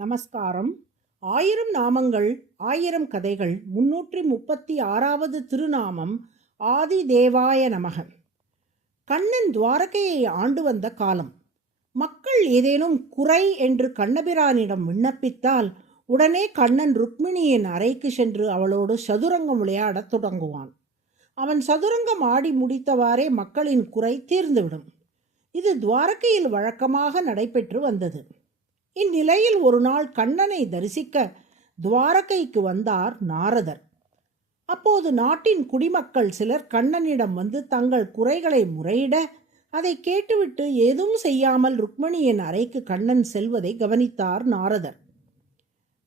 நமஸ்காரம். ஆயிரம் நாமங்கள் ஆயிரம் கதைகள் 336வது திருநாமம் ஆதி தேவாய நமக. கண்ணன் துவாரகையை ஆண்டு வந்த காலம். மக்கள் ஏதேனும் குறை என்று கண்ணபிரானிடம் விண்ணப்பித்தால் உடனே கண்ணன் ருக்மிணியின் அறைக்கு சென்று அவளோடு சதுரங்கம் விளையாடத் தொடங்குவான். அவன் சதுரங்கம் ஆடி முடித்தவாறே மக்களின் குறை தீர்ந்துவிடும். இது துவாரகையில் வழக்கமாக நடைபெற்று வந்தது. இந்நிலையில் ஒரு நாள் கண்ணனை தரிசிக்க துவாரகைக்கு வந்தார் நாரதர். அப்போது நாட்டின் குடிமக்கள் சிலர் கண்ணனிடம் வந்து தங்கள் குறைகளை முறையிட, அதை கேட்டுவிட்டு ஏதும் செய்யாமல் ருக்மிணியின் அறைக்கு கண்ணன் செல்வதை கவனித்தார் நாரதர்.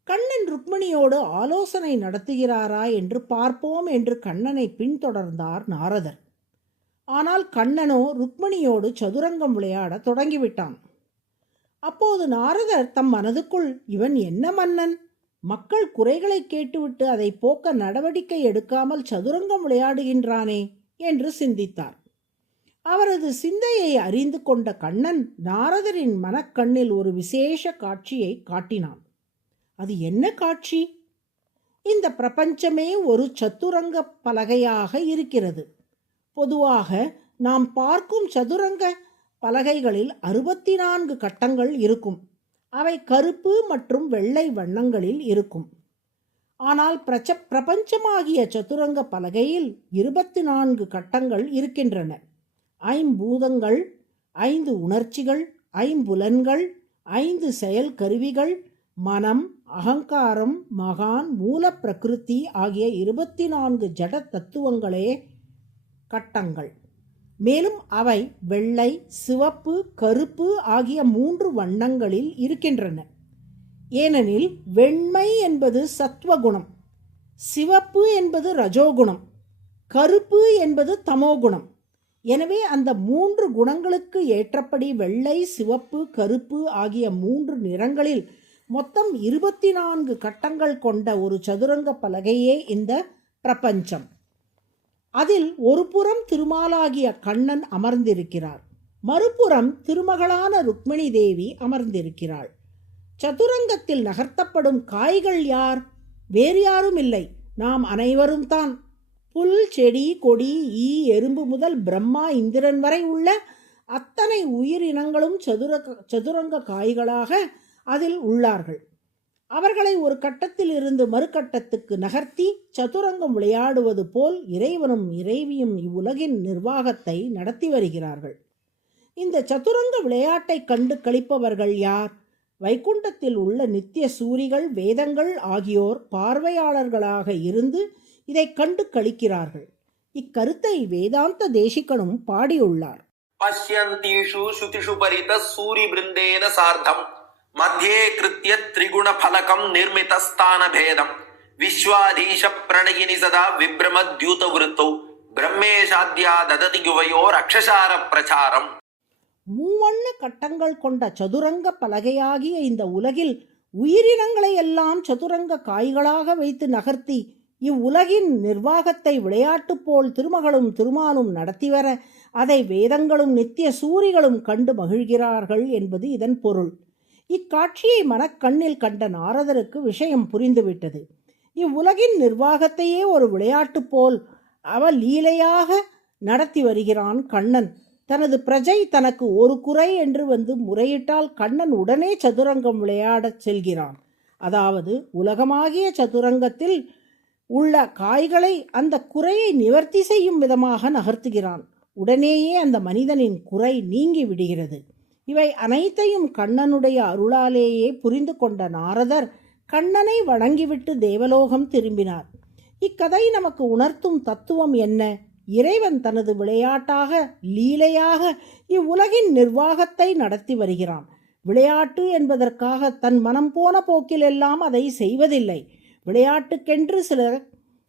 கண்ணன் ருக்மிணியோடு ஆலோசனை நடத்துகிறாரா என்று பார்ப்போம் என்று கண்ணனை பின்தொடர்ந்தார் நாரதர். ஆனால் கண்ணனோ ருக்மிணியோடு சதுரங்கம் விளையாட தொடங்கிவிட்டான். அப்போது நாரதர் தம் மனதுக்குள், இவன் என்ன மன்னன், மக்கள் குறைகளை கேட்டுவிட்டு அதை போக்க நடவடிக்கை எடுக்காமல் சதுரங்கம் விளையாடுகின்றானே என்று சிந்தித்தார். அவரது சிந்தையை அறிந்து கொண்ட கண்ணன் நாரதரின் மனக்கண்ணில் ஒரு விசேஷ காட்சியை காட்டினான். அது என்ன காட்சி? இந்த பிரபஞ்சமே ஒரு சதுரங்க பலகையாக இருக்கிறது. பொதுவாக நாம் பார்க்கும் சதுரங்க பலகைகளில் 64 கட்டங்கள் இருக்கும். அவை கருப்பு மற்றும் வெள்ளை வண்ணங்களில் இருக்கும். ஆனால் பிரபஞ்சமாகிய சதுரங்க பலகையில் 24 கட்டங்கள் இருக்கின்றன. 5 பூதங்கள், 5 உணர்ச்சிகள், 5 புலன்கள், 5 செயல் கருவிகள், மனம், அகங்காரம், மகான், மூல பிரகிருதி ஆகிய 24 ஜட தத்துவங்களே கட்டங்கள். மேலும் அவை வெள்ளை, சிவப்பு, கருப்பு ஆகிய 3 வண்ணங்களில் இருக்கின்றன. ஏனெனில் வெண்மை என்பது சத்வகுணம், சிவப்பு என்பது ரஜோகுணம், கருப்பு என்பது தமோகுணம். எனவே அந்த 3 குணங்களுக்கு ஏற்றபடி வெள்ளை, சிவப்பு, கருப்பு ஆகிய 3 நிறங்களில் மொத்தம் 24 கட்டங்கள் கொண்ட ஒரு சதுரங்க பலகையே இந்த பிரபஞ்சம். அதில் ஒரு புறம் திருமாலாகிய கண்ணன் அமர்ந்திருக்கிறார், மறுபுறம் திருமகளான ருக்மிணி தேவி அமர்ந்திருக்கிறாள். சதுரங்கத்தில் நகர்த்தப்படும் காய்கள் யார்? வேறு யாரும் இல்லை, நாம் அனைவரும் தான். புல், செடி, கொடி, ஈ, எறும்பு முதல் பிரம்மா, இந்திரன் வரை உள்ள அத்தனை உயிரினங்களும் சதுரங்க காய்களாக அதில் உள்ளார்கள். அவர்களை ஒரு கட்டத்தில் இருந்து மறு கட்டத்துக்கு நகர்த்தி சதுரங்கம் விளையாடுவது போல் இறைவனும் இறைவியும் இவ்வுலகின் நிர்வாகத்தை நடத்தி வருகிறார்கள். இந்த சதுரங்க விளையாட்டை கண்டு களிப்பவர்கள் யார்? வைகுண்டத்தில் உள்ள நித்திய சூரிகள், வேதங்கள் ஆகியோர் பார்வையாளர்களாக இருந்து இதை கண்டு களிக்கிறார்கள். இக்கருத்தை வேதாந்த தேசிகனும் பாடியுள்ளார். பஷ்யந்தீஷு சுதிஷு பரித சூரி பிருந்தேன சார்த்தம் மத்தியே கிருத்ய திரிகுண பலகம் நிர்மித ஸ்தான பேதம் விஸ்வாதீஷ பிரணயினி சதா விப்ரமத்யூத விருத்தோ பிரம்மேஷாத்யா தததி யுவையோர் அக்ஷசார பிரச்சாரம். மூவண்ண கட்டங்கள் கொண்ட சதுரங்க பலகையாகிய இந்த உலகில் உயிரினங்களை எல்லாம் சதுரங்க காய்களாக வைத்து நகர்த்தி இவ்வுலகின் நிர்வாகத்தை விளையாட்டு போல் திருமகளும் திருமாலும் நடத்தி வர அதை வேதங்களும் நித்திய சூரிகளும் கண்டு மகிழ்கிறார்கள் என்பது இதன் பொருள். இக்காட்சியை மனக்கண்ணில் கண்ட நாரதருக்கு விஷயம் புரிந்துவிட்டது. இவ்வுலகின் நிர்வாகத்தையே ஒரு விளையாட்டு போல் லீலையாக நடத்தி வருகிறான் கண்ணன். தனது பிரஜை தனக்கு ஒரு குறை என்று வந்து முறையிட்டால் கண்ணன் உடனே சதுரங்கம் விளையாடச் செல்கிறான். அதாவது உலகமாகிய சதுரங்கத்தில் உள்ள காய்களை அந்த குறையை நிவர்த்தி செய்யும் விதமாக நகர்த்துகிறான். உடனேயே அந்த மனிதனின் குறை நீங்கி விடுகிறது. இவை அனைத்தையும் கண்ணனுடைய அருளாலேயே புரிந்து கொண்ட நாரதர் கண்ணனை வணங்கிவிட்டு தேவலோகம் திரும்பினார். இக்கதை நமக்கு உணர்த்தும் தத்துவம் என்ன? இறைவன் தனது விளையாட்டாக, லீலையாக இவ்வுலகின் நிர்வாகத்தை நடத்தி வருகிறான். விளையாட்டு என்பதற்காக தன் மனம் போன போக்கிலெல்லாம் அதை செய்வதில்லை. விளையாட்டுக்கென்று சில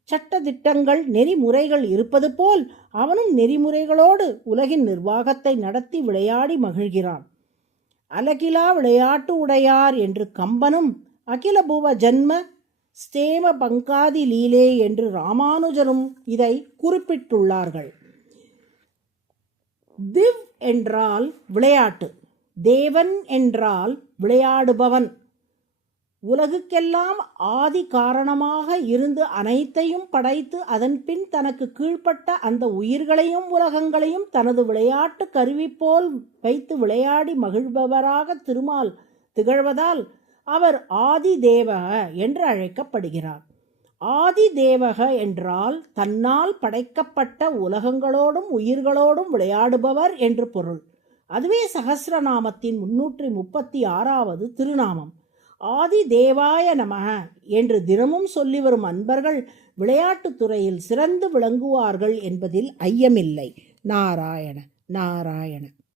சட்டதிட்டங்கள், நெறிமுறைகள் இருப்பது போல் அவனும் நெறிமுறைகளோடு உலகின் நிர்வாகத்தை நடத்தி விளையாடி மகிழ்கிறான். அலகிலா விளையாட்டு உடையார் என்று கம்பனும், அகில பூவ ஜன்ம ஸ்தேம பங்காதி லீலே என்று ராமானுஜரும் இதை குறிப்பிட்டுள்ளார்கள். திவ் என்றால் விளையாட்டு, தேவன் என்றால் விளையாடுபவன், உலகுக்கெல்லாம் ஆதி காரணமாக இருந்து அனைத்தையும் படைத்து அதன்பின் தனக்கு கீழ்ப்பட்ட அந்த உயிர்களையும் உலகங்களையும் தனது விளையாட்டு கருவி போல் வைத்து விளையாடி மகிழ்பவராக திருமால் திகழ்வதால் அவர் ஆதி தேவக என்று அழைக்கப்படுகிறார். ஆதி தேவக என்றால் தன்னால் படைக்கப்பட்ட உலகங்களோடும் உயிர்களோடும் விளையாடுபவர் என்று பொருள். அதுவே சகஸ்ரநாமத்தின் 336வது திருநாமம். ஆதி தேவாய நமக என்று தினமும் சொல்லி வரும் அன்பர்கள் விளையாட்டுத் துறையில் சிறந்து விளங்குவார்கள் என்பதில் ஐயமில்லை. நாராயண நாராயண.